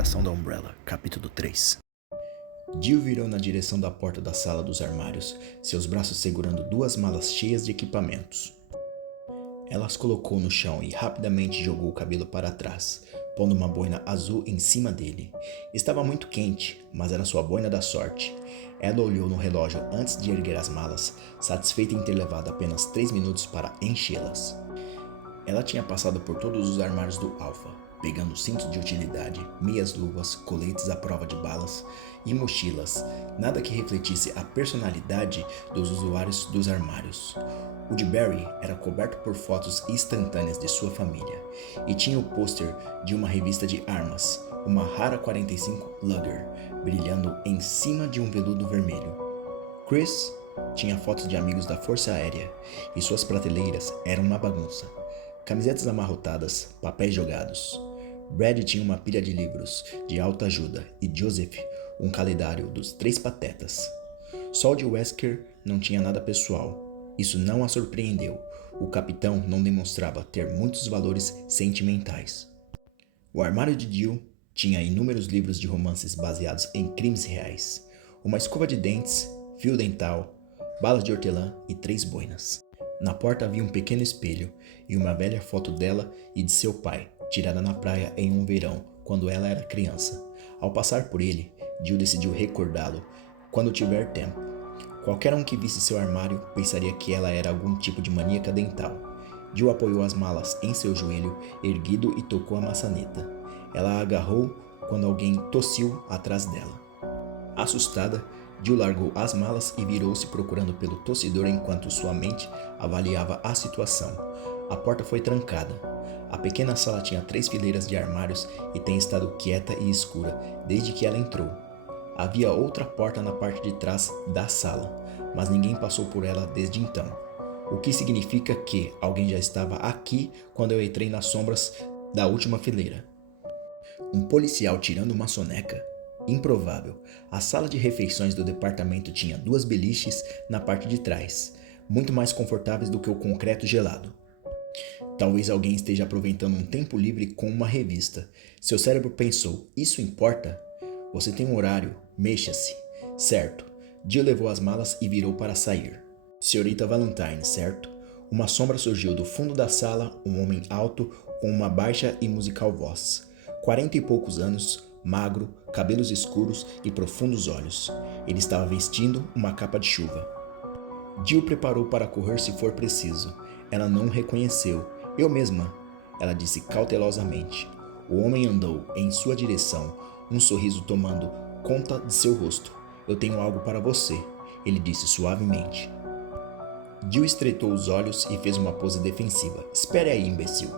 Conspiração da Umbrella, capítulo 3. Jill virou na direção da porta da sala dos armários, seus braços segurando duas malas cheias de equipamentos. Ela as colocou no chão e rapidamente jogou o cabelo para trás, pondo uma boina azul em cima dele. Estava muito quente, mas era sua boina da sorte. Ela olhou no relógio antes de erguer as malas, satisfeita em ter levado apenas 3 minutos para enchê-las. Ela tinha passado por todos os armários do Alpha, pegando cintos de utilidade, meias luvas, coletes à prova de balas e mochilas, nada que refletisse a personalidade dos usuários dos armários. O de Barry era coberto por fotos instantâneas de sua família e tinha o pôster de uma revista de armas, uma rara 45 Luger, brilhando em cima de um veludo vermelho. Chris tinha fotos de amigos da Força Aérea e suas prateleiras eram uma bagunça. Camisetas amarrotadas, papéis jogados. Brad tinha uma pilha de livros de autoajuda e Joseph um calendário dos Três Patetas. Só o de Wesker não tinha nada pessoal. Isso não a surpreendeu. O capitão não demonstrava ter muitos valores sentimentais. O armário de Jill tinha inúmeros livros de romances baseados em crimes reais, uma escova de dentes, fio dental, balas de hortelã e 3 boinas. Na porta havia um pequeno espelho e uma velha foto dela e de seu pai, tirada na praia em um verão, quando ela era criança. Ao passar por ele, Jill decidiu recordá-lo quando tiver tempo. Qualquer um que visse seu armário pensaria que ela era algum tipo de maníaca dental. Jill apoiou as malas em seu joelho erguido e tocou a maçaneta. Ela a agarrou quando alguém tossiu atrás dela. Assustada, Jill largou as malas e virou-se procurando pelo tossidor enquanto sua mente avaliava a situação. A porta foi trancada. A pequena sala tinha 3 fileiras de armários e tem estado quieta e escura desde que ela entrou. Havia outra porta na parte de trás da sala, mas ninguém passou por ela desde então. O que significa que alguém já estava aqui quando eu entrei nas sombras da última fileira. Um policial tirando uma soneca? Improvável. A sala de refeições do departamento tinha 2 beliches na parte de trás, muito mais confortáveis do que o concreto gelado. Talvez alguém esteja aproveitando um tempo livre com uma revista. Seu cérebro pensou, isso importa? Você tem um horário, mexa-se. Certo. Jill levou as malas e virou para sair. Senhorita Valentine, certo? Uma sombra surgiu do fundo da sala, um homem alto com uma baixa e musical voz. 40 e poucos anos, magro, cabelos escuros e profundos olhos. Ele estava vestindo uma capa de chuva. Jill preparou para correr se for preciso. Ela não o reconheceu. Eu mesma, ela disse cautelosamente. O homem andou em sua direção, um sorriso tomando conta de seu rosto. Eu tenho algo para você, ele disse suavemente. Jill estreitou os olhos e fez uma pose defensiva. Espere aí, imbecil.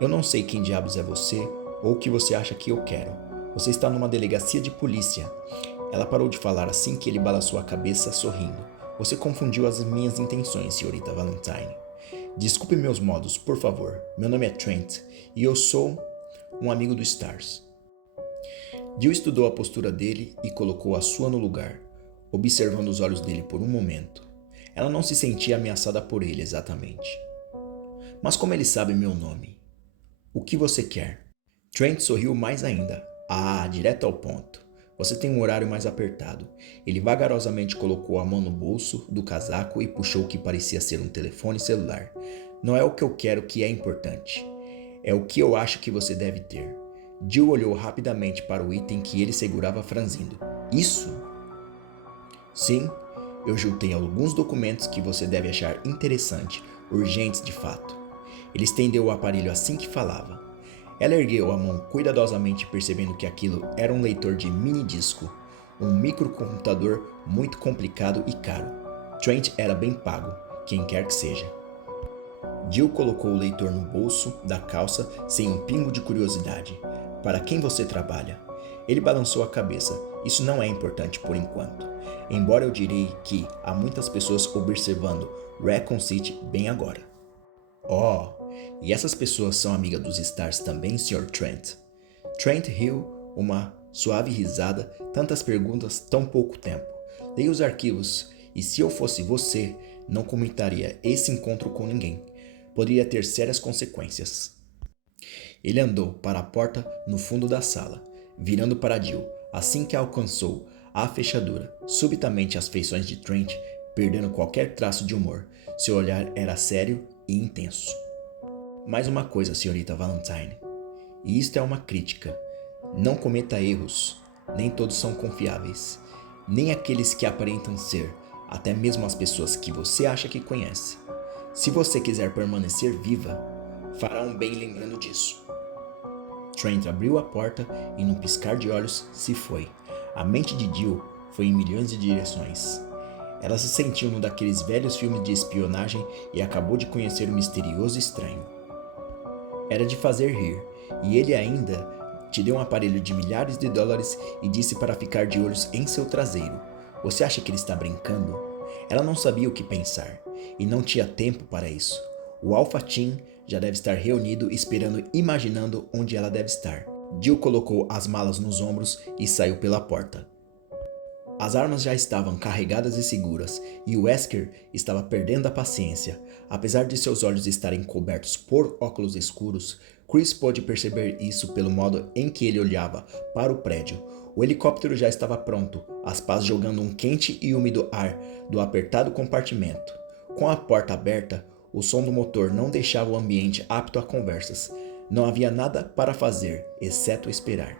Eu não sei quem diabos é você ou o que você acha que eu quero. Você está numa delegacia de polícia. Ela parou de falar assim que ele balançou a cabeça, sorrindo. Você confundiu as minhas intenções, senhorita Valentine. Desculpe meus modos, por favor. Meu nome é Trent e eu sou um amigo do Stars. Jill estudou a postura dele e colocou a sua no lugar, observando os olhos dele por um momento. Ela não se sentia ameaçada por ele exatamente. Mas como ele sabe meu nome? O que você quer? Trent sorriu mais ainda. Direto ao ponto. Você tem um horário mais apertado. Ele vagarosamente colocou a mão no bolso do casaco e puxou o que parecia ser um telefone celular. Não é o que eu quero que é importante. É o que eu acho que você deve ter. Jill olhou rapidamente para o item que ele segurava franzindo. Isso? Sim, eu juntei alguns documentos que você deve achar interessante, urgentes de fato. Ele estendeu o aparelho assim que falava. Ela ergueu a mão cuidadosamente, percebendo que aquilo era um leitor de mini-disco, um microcomputador muito complicado e caro. Trent era bem pago, quem quer que seja. Jill colocou o leitor no bolso da calça sem um pingo de curiosidade. Para quem você trabalha? Ele balançou a cabeça. Isso não é importante por enquanto. Embora eu direi que há muitas pessoas observando Raccoon City bem agora. E essas pessoas são amigas dos Stars também, Sr. Trent? Trent riu uma suave risada. Tantas perguntas, tão pouco tempo. Dei os arquivos e se eu fosse você, não comentaria esse encontro com ninguém. Poderia ter sérias consequências. Ele andou para a porta no fundo da sala. virando para Jill assim que alcançou a fechadura. Subitamente as feições de Trent perdendo qualquer traço de humor. Seu olhar era sério e intenso. Mais uma coisa, senhorita Valentine, e isto é uma crítica. Não cometa erros. Nem todos são confiáveis. Nem aqueles que aparentam ser, até mesmo as pessoas que você acha que conhece. Se você quiser permanecer viva, fará um bem lembrando disso. Trent abriu a porta e num piscar de olhos se foi. A mente de Jill foi em milhões de direções. Ela se sentiu num daqueles velhos filmes de espionagem e acabou de conhecer um misterioso estranho. Era de fazer rir, e ele ainda te deu um aparelho de milhares de dólares e disse para ficar de olhos em seu traseiro. Você acha que ele está brincando? Ela não sabia o que pensar, e não tinha tempo para isso. O Alpha Team já deve estar reunido esperando, imaginando onde ela deve estar. Jill colocou as malas nos ombros e saiu pela porta. As armas já estavam carregadas e seguras, e Wesker estava perdendo a paciência. Apesar de seus olhos estarem cobertos por óculos escuros, Chris pôde perceber isso pelo modo em que ele olhava para o prédio. O helicóptero já estava pronto, as pás jogando um quente e úmido ar do apertado compartimento. Com a porta aberta, o som do motor não deixava o ambiente apto a conversas. Não havia nada para fazer, exceto esperar.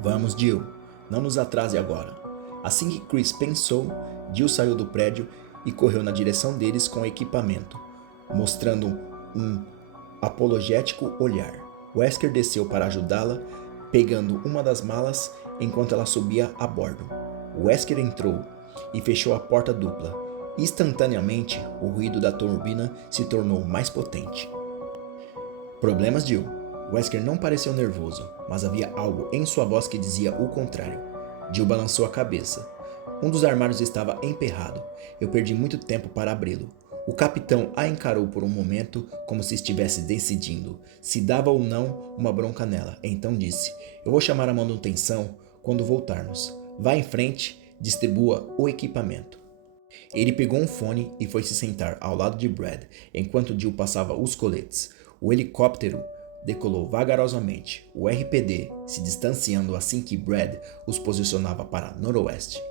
Vamos, Jill. Não nos atrase agora. Assim que Chris pensou, Jill saiu do prédio e correu na direção deles com o equipamento, mostrando um apologético olhar. Wesker desceu para ajudá-la, pegando uma das malas enquanto ela subia a bordo. Wesker entrou e fechou a porta dupla. Instantaneamente, o ruído da turbina se tornou mais potente. Problemas, Jill? Wesker não pareceu nervoso, mas havia algo em sua voz que dizia o contrário. Jill balançou a cabeça. Um dos armários estava emperrado. Eu perdi muito tempo para abri-lo. O capitão a encarou por um momento como se estivesse decidindo se dava ou não uma bronca nela. Então disse, eu vou chamar a manutenção quando voltarmos. Vá em frente, distribua o equipamento. Ele pegou um fone e foi se sentar ao lado de Brad, enquanto Jill passava os coletes. O helicóptero decolou vagarosamente, o RPD se distanciando assim que Brad os posicionava para noroeste.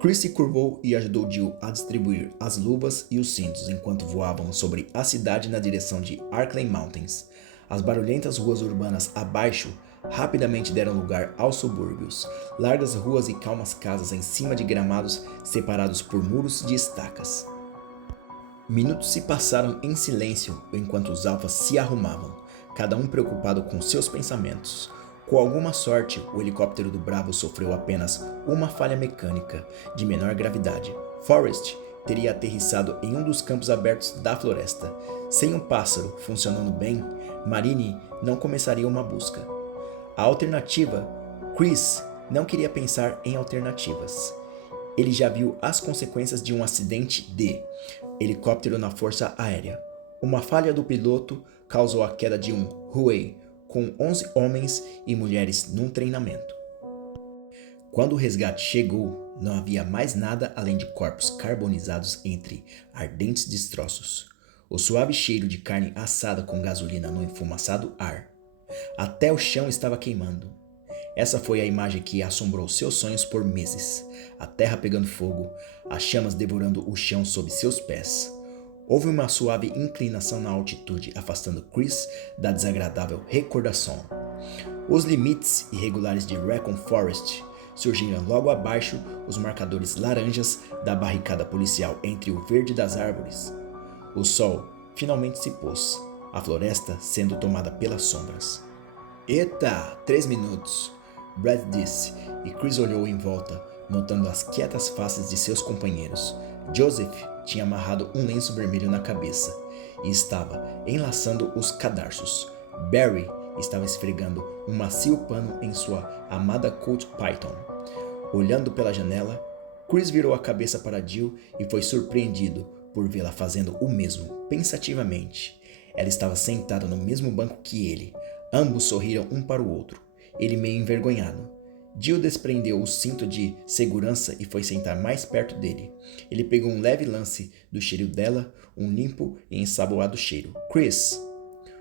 Chris se curvou e ajudou Jill a distribuir as luvas e os cintos enquanto voavam sobre a cidade na direção de Arklay Mountains. As barulhentas ruas urbanas abaixo rapidamente deram lugar aos subúrbios, largas ruas e calmas casas em cima de gramados separados por muros de estacas. Minutos se passaram em silêncio enquanto os alfas se arrumavam, cada um preocupado com seus pensamentos. Com alguma sorte, o helicóptero do Bravo sofreu apenas uma falha mecânica de menor gravidade. Forrest teria aterrissado em um dos campos abertos da floresta. Sem um pássaro funcionando bem, Marine não começaria uma busca. A alternativa, Chris não queria pensar em alternativas. Ele já viu as consequências de um acidente de helicóptero na força aérea. Uma falha do piloto causou a queda de um Huey com 11 homens e mulheres num treinamento. Quando o resgate chegou, não havia mais nada além de corpos carbonizados entre ardentes destroços. O suave cheiro de carne assada com gasolina no enfumaçado ar. Até o chão estava queimando. Essa foi a imagem que assombrou seus sonhos por meses. A terra pegando fogo, as chamas devorando o chão sob seus pés. Houve uma suave inclinação na altitude, afastando Chris da desagradável recordação. Os limites irregulares de Raccoon Forest surgiram logo abaixo os marcadores laranjas da barricada policial entre o verde das árvores. O sol finalmente se pôs, a floresta sendo tomada pelas sombras. Eita, 3 minutos, Brad disse, e Chris olhou em volta, notando as quietas faces de seus companheiros. Joseph tinha amarrado um lenço vermelho na cabeça e estava enlaçando os cadarços. Barry estava esfregando um macio pano em sua amada Colt Python. Olhando pela janela, Chris virou a cabeça para Jill e foi surpreendido por vê-la fazendo o mesmo, pensativamente. Ela estava sentada no mesmo banco que ele. Ambos sorriram um para o outro, ele meio envergonhado. Jill desprendeu o cinto de segurança e foi sentar mais perto dele. Ele pegou um leve lance do cheiro dela, um limpo e ensaboado cheiro. Chris,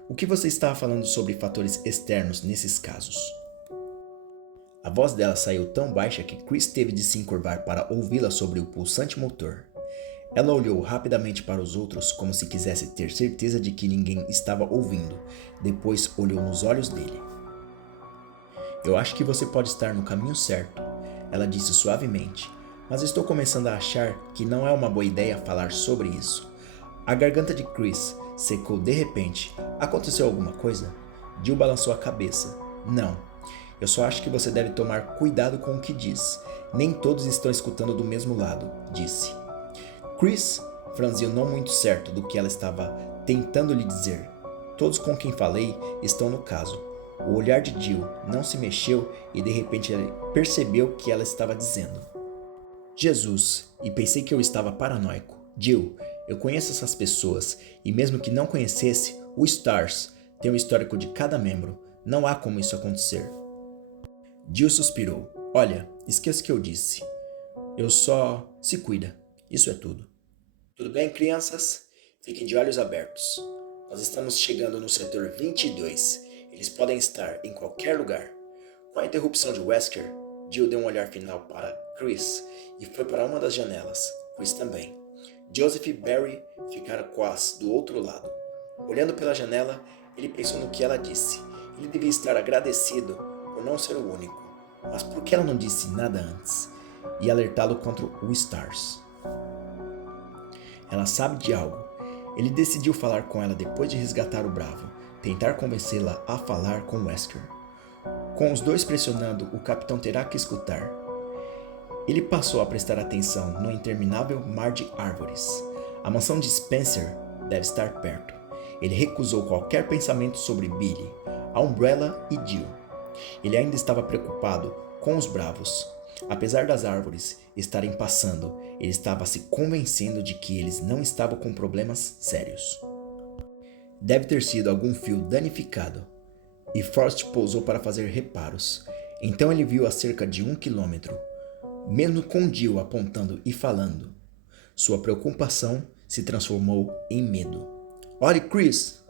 o que você estava falando sobre fatores externos nesses casos? A voz dela saiu tão baixa que Chris teve de se encurvar para ouvi-la sobre o pulsante motor. Ela olhou rapidamente para os outros como se quisesse ter certeza de que ninguém estava ouvindo. Depois olhou nos olhos dele. Eu acho que você pode estar no caminho certo, ela disse suavemente, mas estou começando a achar que não é uma boa ideia falar sobre isso. A garganta de Chris secou de repente. Aconteceu alguma coisa? Jill balançou a cabeça. Não. Eu só acho que você deve tomar cuidado com o que diz. Nem todos estão escutando do mesmo lado, disse. Chris franziu não muito certo do que ela estava tentando lhe dizer. Todos com quem falei estão no caso. O olhar de Jill não se mexeu e de repente ele percebeu o que ela estava dizendo. Jesus, e pensei que eu estava paranoico. Jill, eu conheço essas pessoas e mesmo que não conhecesse, o Stars tem um histórico de cada membro. Não há como isso acontecer. Jill suspirou. Olha, esqueça o que eu disse. Eu só... se cuida. Isso é tudo. Tudo bem, crianças? Fiquem de olhos abertos. Nós estamos chegando no setor 22. Eles podem estar em qualquer lugar. Com a interrupção de Wesker, Jill deu um olhar final para Chris e foi para uma das janelas. Chris também. Joseph e Barry ficaram quase do outro lado. Olhando pela janela, ele pensou no que ela disse. Ele devia estar agradecido por não ser o único. Mas por que ela não disse nada antes? E alertá-lo contra o Stars. Ela sabe de algo. Ele decidiu falar com ela depois de resgatar o Bravo, tentar convencê-la a falar com Wesker. Com os dois pressionando, o capitão terá que escutar. Ele passou a prestar atenção no interminável mar de árvores. A mansão de Spencer deve estar perto. Ele recusou qualquer pensamento sobre Billy, a Umbrella e Jill. Ele ainda estava preocupado com os Bravos. Apesar das árvores estarem passando, ele estava se convencendo de que eles não estavam com problemas sérios. Deve ter sido algum fio danificado. E Frost pousou para fazer reparos. Então ele viu a cerca de 1 quilômetro. Mesmo com Jill apontando e falando, sua preocupação se transformou em medo. Olhe, Chris!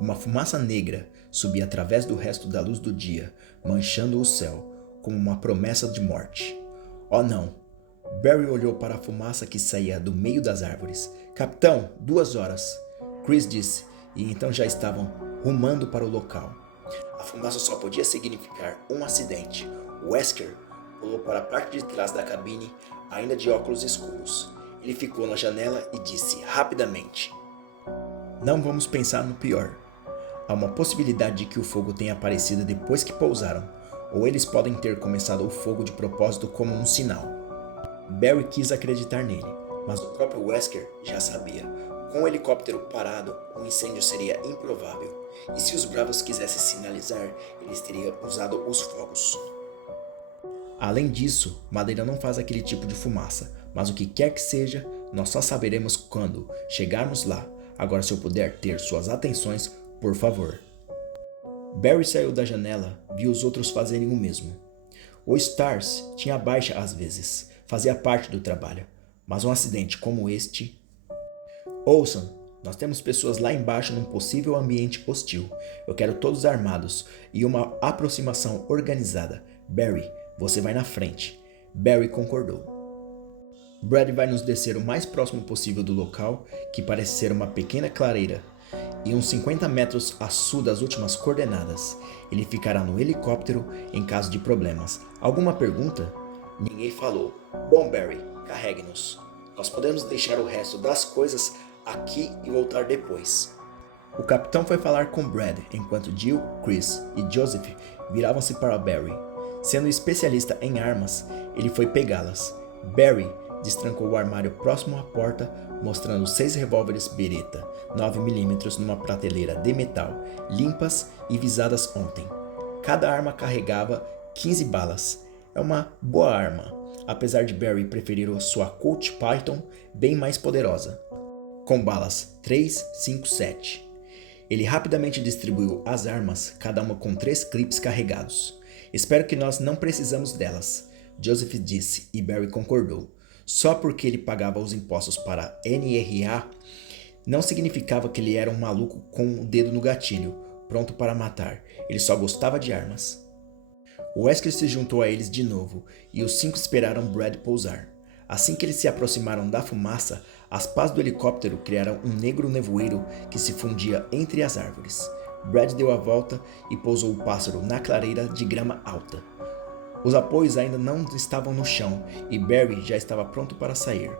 Uma fumaça negra subia através do resto da luz do dia, manchando o céu, como uma promessa de morte. Oh não! Barry olhou para a fumaça que saía do meio das árvores. Capitão, 2 horas! Chris disse, e então já estavam rumando para o local. A fumaça só podia significar um acidente. Wesker pulou para a parte de trás da cabine, ainda de óculos escuros. Ele ficou na janela e disse rapidamente: Não vamos pensar no pior. Há uma possibilidade de que o fogo tenha aparecido depois que pousaram, ou eles podem ter começado o fogo de propósito como um sinal. Barry quis acreditar nele, mas o próprio Wesker já sabia. Com o helicóptero parado, um incêndio seria improvável. E se os Bravos quisessem sinalizar, eles teriam usado os fogos. Além disso, madeira não faz aquele tipo de fumaça, mas o que quer que seja, nós só saberemos quando chegarmos lá. Agora, se eu puder ter suas atenções, por favor. Barry saiu da janela, viu os outros fazerem o mesmo. O Stars tinha baixa às vezes, fazia parte do trabalho, mas um acidente como este... Ouçam, nós temos pessoas lá embaixo num possível ambiente hostil. Eu quero todos armados e uma aproximação organizada. Barry, você vai na frente. Barry concordou. Brad vai nos descer o mais próximo possível do local, que parece ser uma pequena clareira, e uns 50 metros a sul das últimas coordenadas. Ele ficará no helicóptero em caso de problemas. Alguma pergunta? Ninguém falou. Bom, Barry, carregue-nos. Nós podemos deixar o resto das coisas aqui e voltar depois. O capitão foi falar com Brad, enquanto Jill, Chris e Joseph viravam-se para Barry. Sendo especialista em armas, ele foi pegá-las. Barry destrancou o armário próximo à porta, mostrando 6 revólveres Beretta 9mm numa prateleira de metal, limpas e visadas ontem. Cada arma carregava 15 balas. É uma boa arma, apesar de Barry preferir a sua Colt Python bem mais poderosa, com balas 357. Ele rapidamente distribuiu as armas, cada uma com 3 clipes carregados. Espero que nós não precisamos delas, Joseph disse e Barry concordou. Só porque ele pagava os impostos para a NRA, não significava que ele era um maluco com o dedo no gatilho, pronto para matar. Ele só gostava de armas. Wesker se juntou a eles de novo e os 5 esperaram Brad pousar. Assim que eles se aproximaram da fumaça, as pás do helicóptero criaram um negro nevoeiro que se fundia entre as árvores. Brad deu a volta e pousou o pássaro na clareira de grama alta. Os apoios ainda não estavam no chão e Barry já estava pronto para sair.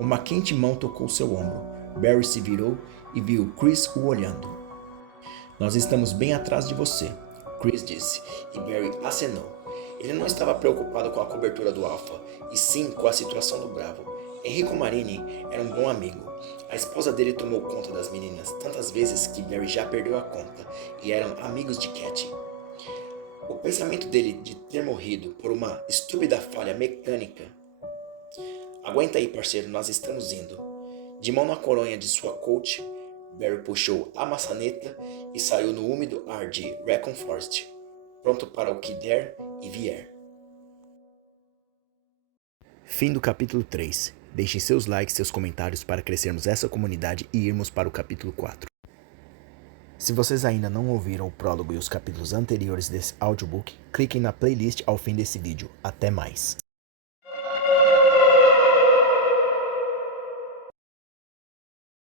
Uma quente mão tocou seu ombro. Barry se virou e viu Chris o olhando. "Nós estamos bem atrás de você", Chris disse, e Barry acenou. Ele não estava preocupado com a cobertura do Alpha, e sim com a situação do Bravo. Enrico Marini era um bom amigo. A esposa dele tomou conta das meninas tantas vezes que Barry já perdeu a conta, e eram amigos de Cat. O pensamento dele de ter morrido por uma estúpida falha mecânica. "Aguenta aí, parceiro, nós estamos indo." De mão na coronha de sua coach, Barry puxou a maçaneta e saiu no úmido ar de Raccoon Forest, pronto para o que der e vier. Fim do capítulo 3. Deixem seus likes e seus comentários para crescermos essa comunidade e irmos para o capítulo 4. Se vocês ainda não ouviram o prólogo e os capítulos anteriores desse audiobook, cliquem na playlist ao fim desse vídeo. Até mais!